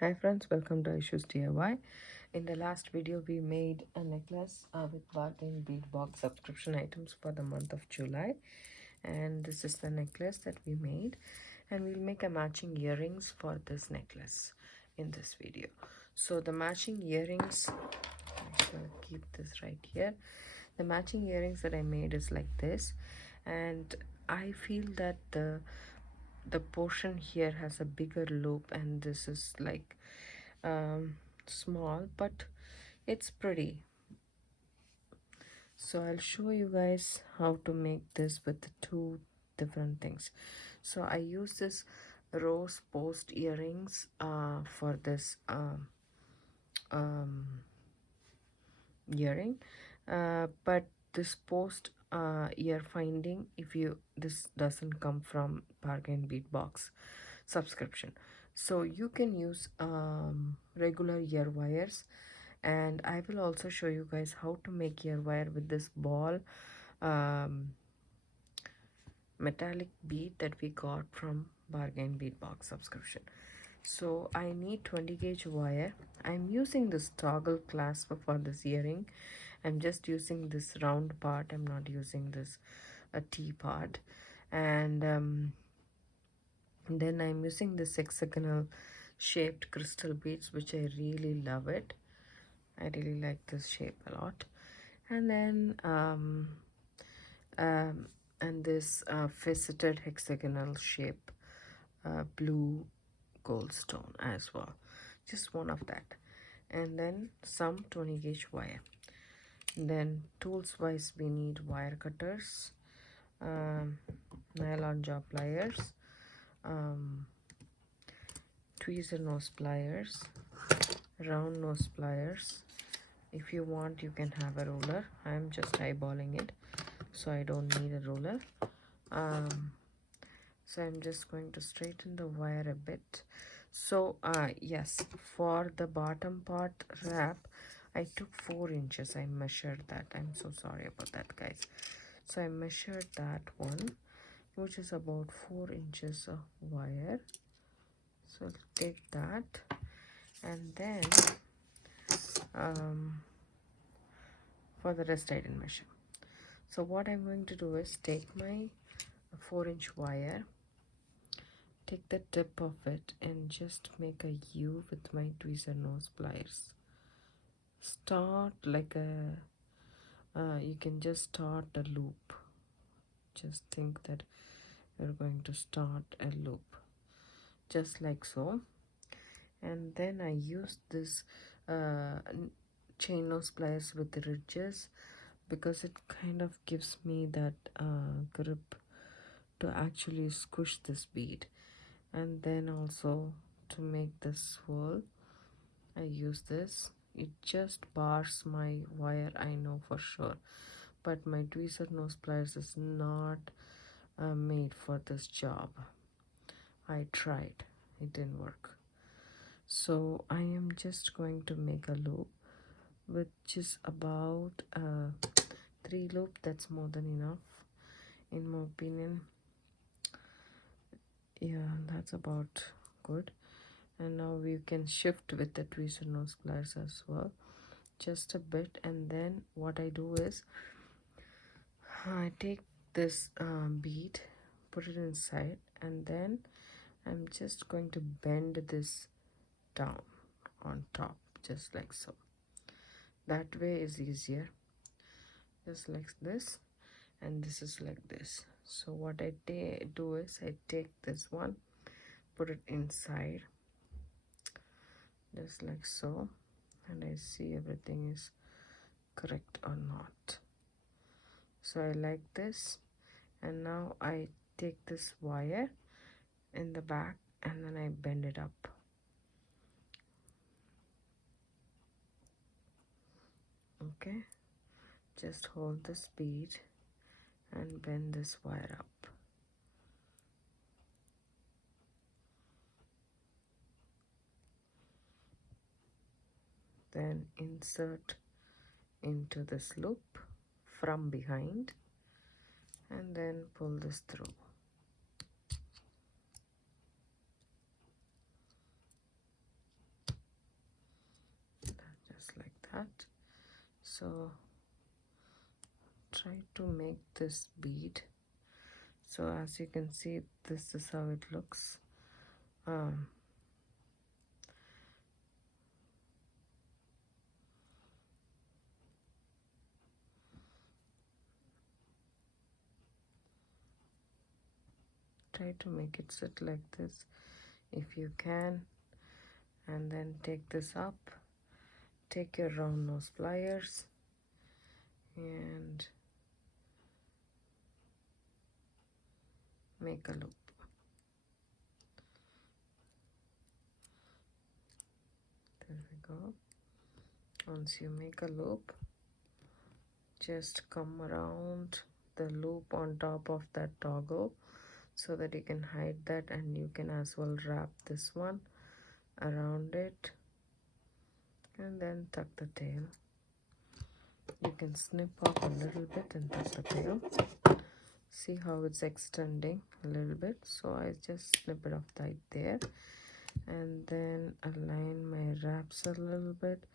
Hi friends, welcome to Issues DIY. In the last video, we made a necklace with Bargain Bead box subscription items for the month of July. And this is the necklace that we made. And we'll make a matching earrings for this necklace in this video. So the matching earrings, I'm just going to keep this right here. The matching earrings that I made is like this. And I feel that the portion here has a bigger loop, and this is like small, but it's pretty. So I'll show you guys how to make this with the two different things. So I use this rose post earrings for this earring, but this post ear finding, if you this doesn't come from Bargain Bead box subscription, so you can use regular ear wires. And I will also show you guys how to make ear wire with this ball metallic bead that we got from Bargain Bead box subscription. So I need 20 gauge wire. I'm using this toggle clasp for this earring. I'm just using this round part. I'm not using this a T part. And then I'm using this hexagonal shaped crystal beads, which I really love it. I really like this shape a lot. And then and this faceted hexagonal shape blue gold stone as well, just one of that. And then some 20 gauge wire. Then tools wise, we need wire cutters, nylon jaw pliers, tweezer nose pliers, round nose pliers. If you want, you can have a ruler. I'm just eyeballing it, so I don't need a ruler. So I'm just going to straighten the wire a bit. So yes, for the bottom part wrap, I took 4 inches. I measured that. I'm so sorry about that, guys. So I measured that one, which is about 4 inches of wire. So I'll take that, and then for the rest I didn't measure. So what I'm going to do is take my 4-inch wire, take the tip of it, and just make a U with my tweezer nose pliers. Start like a you can just start a loop. Just think that you're going to start a loop, just like so. And then I use this chain nose pliers with the ridges, because it kind of gives me that grip to actually squish this bead. And then also to make this swirl, I use this. It just bars my wire, I know for sure, but my tweezer nose pliers is not made for this job. I tried, it didn't work. So I am just going to make a loop, which is about 3 loop. That's more than enough in my opinion. Yeah, that's about good. And now we can shift with the tweezer nose pliers as well, just a bit. And then what I do is I take this bead, put it inside, and then I'm just going to bend this down on top, just like so. That way is easier, just like this, and this is like this. So what I do is I take this one, put it inside, just like so, and I see everything is correct or not. So I like this, and now I take this wire in the back and then I bend it up. Okay, just hold this bead and bend this wire up. Then insert into this loop from behind and then pull this through. that. So try to make this bead. So as you can see, this is how it looks. Try to make it sit like this if you can, and then take this up, take your round nose pliers and make a loop. There we go. Once you make a loop, just come around the loop on top of that toggle so that you can hide that, and you can as well wrap this one around it and then tuck the tail. You can snip off a little bit and tuck the tail. See how it's extending a little bit, so I just snip it off right there, and then align my wraps a little bit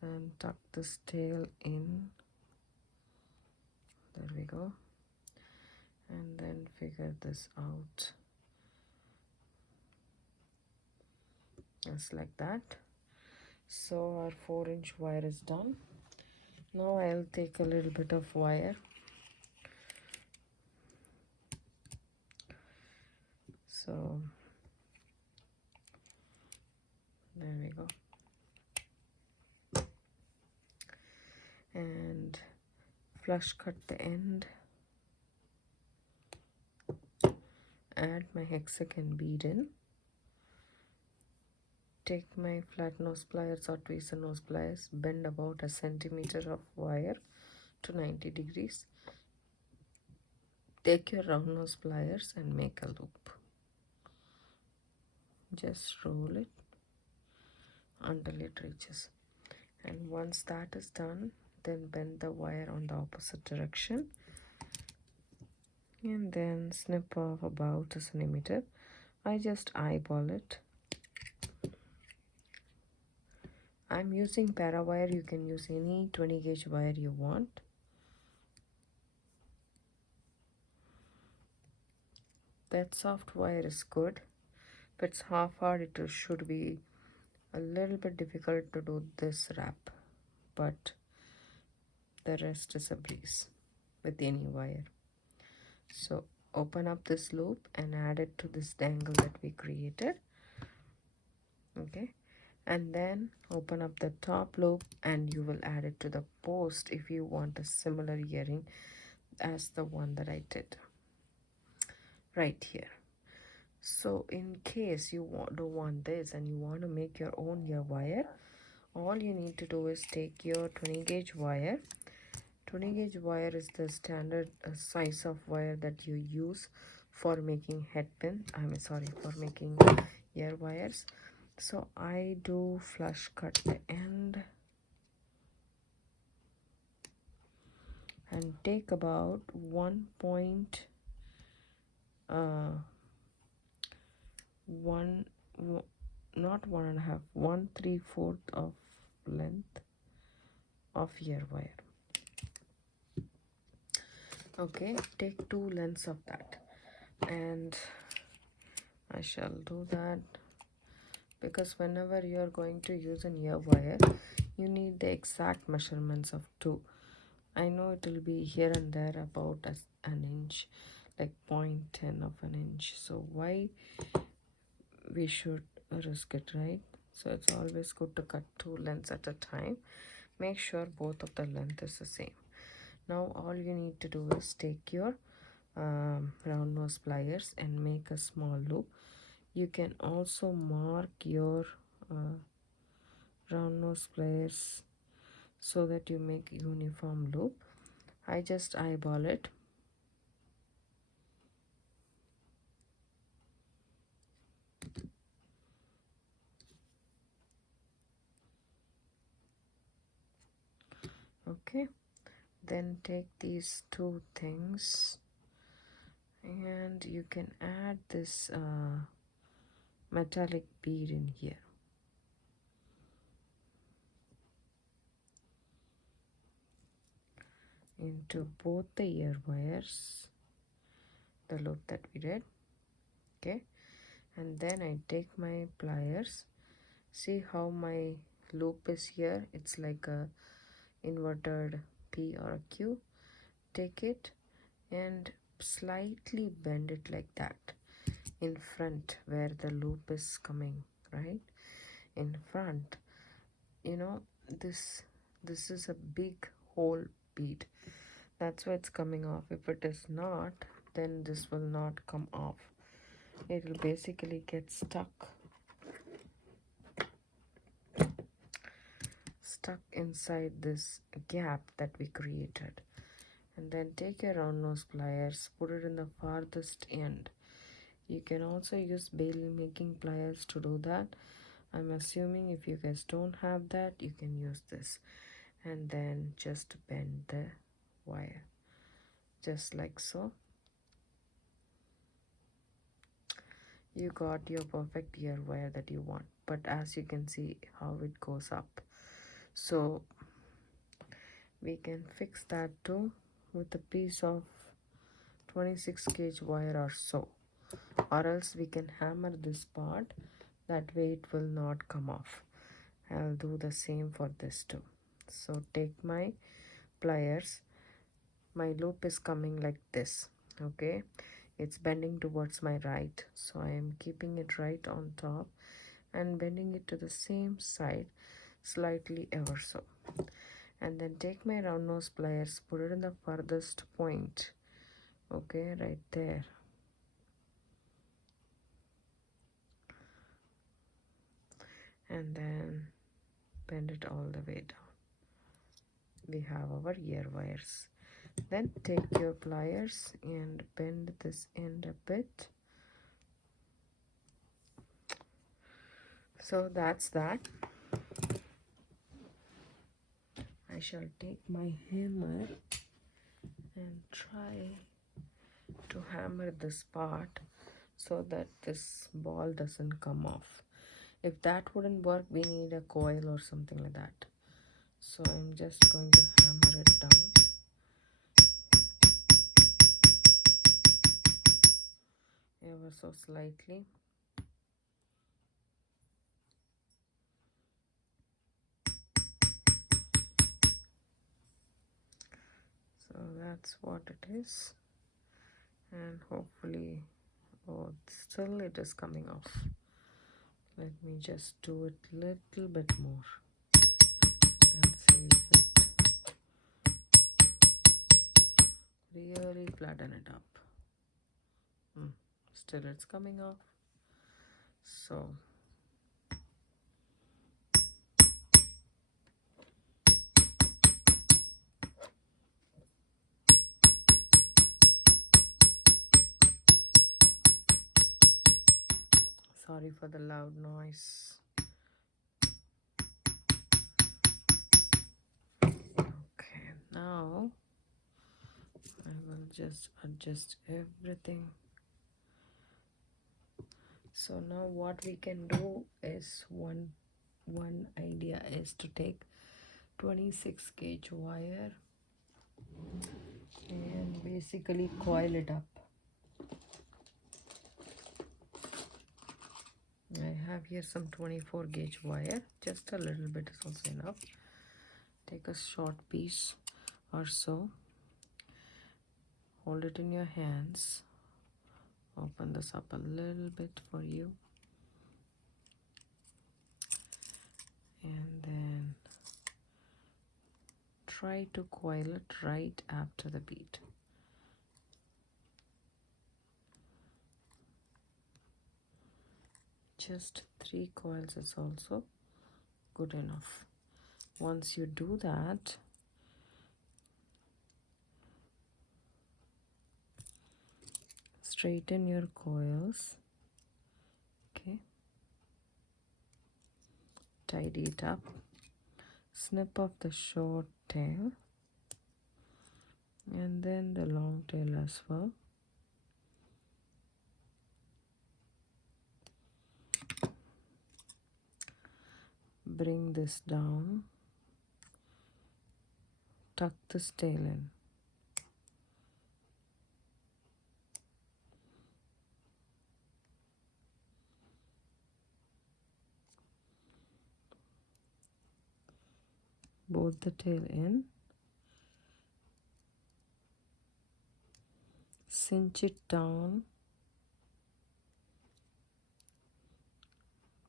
and tuck this tail in. There we go. And then figure this out just like that. So our 4-inch wire is done. Now I'll take a little bit of wire. So there we go. And flush cut the end. Add my hexagon bead in. Take my flat nose pliers or tweezer nose pliers, bend about a centimeter of wire to 90 degrees. Take your round nose pliers and make a loop. Just roll it until it reaches. And once that is done, then bend the wire on the opposite direction and then snip off about a centimeter. I just eyeball it. I'm using para wire. You can use any 20 gauge wire you want. That soft wire is good. If it's half hard, it should be a little bit difficult to do this wrap, but the rest is a breeze with any wire. So open up this loop and add it to this dangle that we created. Okay, and then open up the top loop and you will add it to the post if you want a similar earring as the one that I did right here. So in case you don't want this and you want to make your own ear wire, all you need to do is take your 20 gauge wire. 20 gauge wire is the standard size of wire that you use for making head pin. For making ear wires. So I do flush cut the end and take about 1/3 of length of ear wire. Okay, take 2 lengths of that, and I shall do that because whenever you are going to use an ear wire, you need the exact measurements of 2. I know it will be here and there about an inch, like 0.10 of an inch. So why we should risk it, right? So it's always good to cut 2 lengths at a time. Make sure both of the length is the same. Now all you need to do is take your round nose pliers and make a small loop. You can also mark your round nose pliers so that you make uniform loop. I just eyeball it. Okay, then take these 2 things and you can add this metallic bead in here. into both the ear wires, the loop that we did. Okay, and then I take my pliers. See how my loop is here? It's like a inverted P or a Q. Take it and slightly bend it like that in front where the loop is coming, right? In front, you know, this is a big hole bead. That's why it's coming off. If it is not, then this will not come off. It will basically get stuck inside this gap that we created. And then take your round nose pliers, put it in the farthest end. You can also use bail making pliers to do that. I'm assuming if you guys don't have that, you can use this. And then just bend the wire just like so. You got your perfect ear wire that you want, but as you can see how it goes up, so we can fix that too with a piece of 26 gauge wire or so, or else we can hammer this part, that way it will not come off. I'll do the same for this too. So take my pliers, my loop is coming like this, okay, it's bending towards my right, so I am keeping it right on top and bending it to the same side slightly ever so. And then take my round nose pliers, put it in the farthest point, okay, right there. And then bend it all the way down. We have our ear wires. Then take your pliers and bend this end a bit. So that's that. I shall take my hammer and try to hammer this part so that this ball doesn't come off. If that wouldn't work, we need a coil or something like that. So I'm just going to hammer it down. Ever so slightly. So that's what it is. And hopefully, oh, still it is coming off. Let me just do it little bit more and see if it really flatten it up. Still it's coming off. So sorry for the loud noise. Okay, now I will just adjust everything. So now what we can do is one idea is to take 26 gauge wire and basically coil it up. I have here some 24 gauge wire, just a little bit is also enough. Take a short piece or so, hold it in your hands, open this up a little bit for you, and then try to coil it right after the bead. Just 3 coils is also good enough. Once you do that, straighten your coils, okay, tidy it up, snip off the short tail and then the long tail as well. Bring this down, tuck this tail in. both the tail in, cinch it down,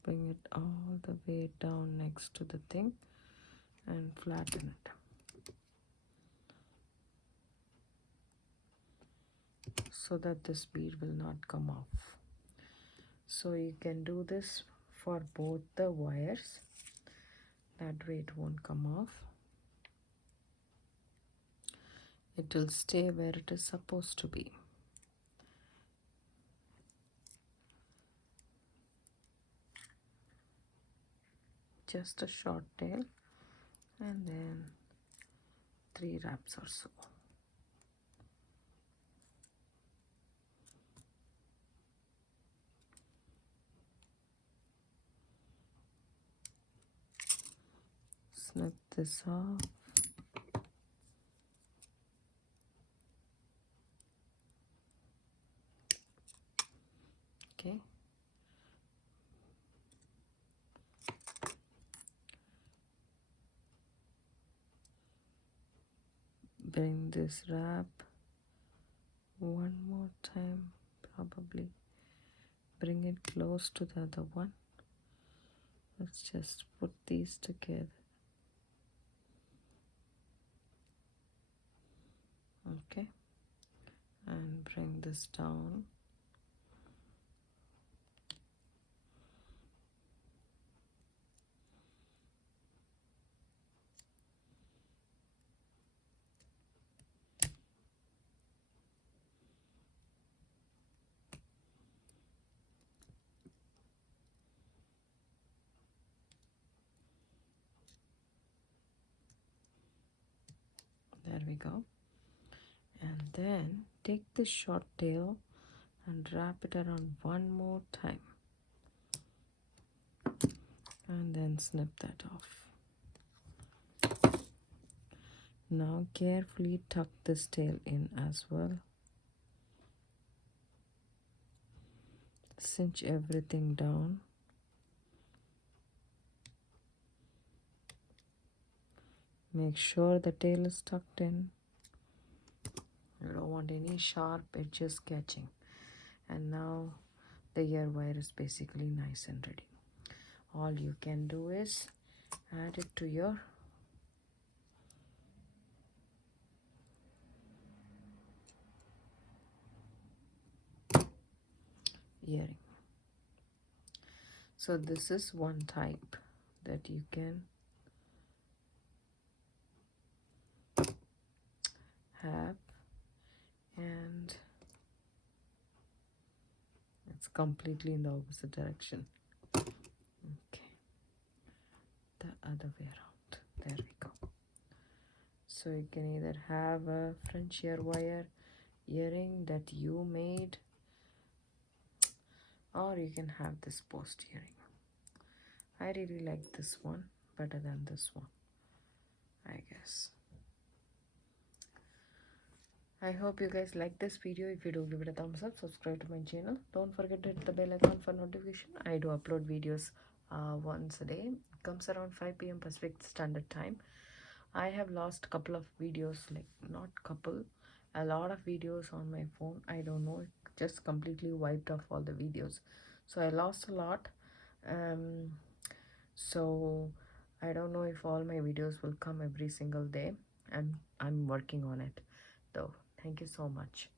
bring it all the way down next to the thing and flatten it so that this bead will not come off. So you can do this for both the wires, that way it won't come off. It will stay where it is supposed to be. Just a short tail and then 3 wraps or so. Snip this off. Okay. Bring this wrap one more time, probably. Bring it close to the other one. Let's just put these together. Okay. And bring this down. There we go. And then take the short tail and wrap it around one more time. And then snip that off. Now carefully tuck this tail in as well. Cinch everything down. Make sure the tail is tucked in. You don't want any sharp edges catching. And now the ear wire is basically nice and ready. All you can do is add it to your earring. So this is one type that you can have, and it's completely in the opposite direction. Okay, the other way around. There we go. So you can either have a French ear wire earring that you made, or you can have this post earring. I really like this one better than this one, I guess. I hope you guys like this video. If you do, give it a thumbs up, subscribe to my channel. Don't forget to hit the bell icon for notification. I do upload videos once a day. It comes around 5 p.m. Pacific Standard Time. I have lost a couple of videos, like not couple, a lot of videos on my phone. I don't know, it just completely wiped off all the videos. So I lost a lot. So I don't know if all my videos will come every single day. I'm working on it though. Thank you so much.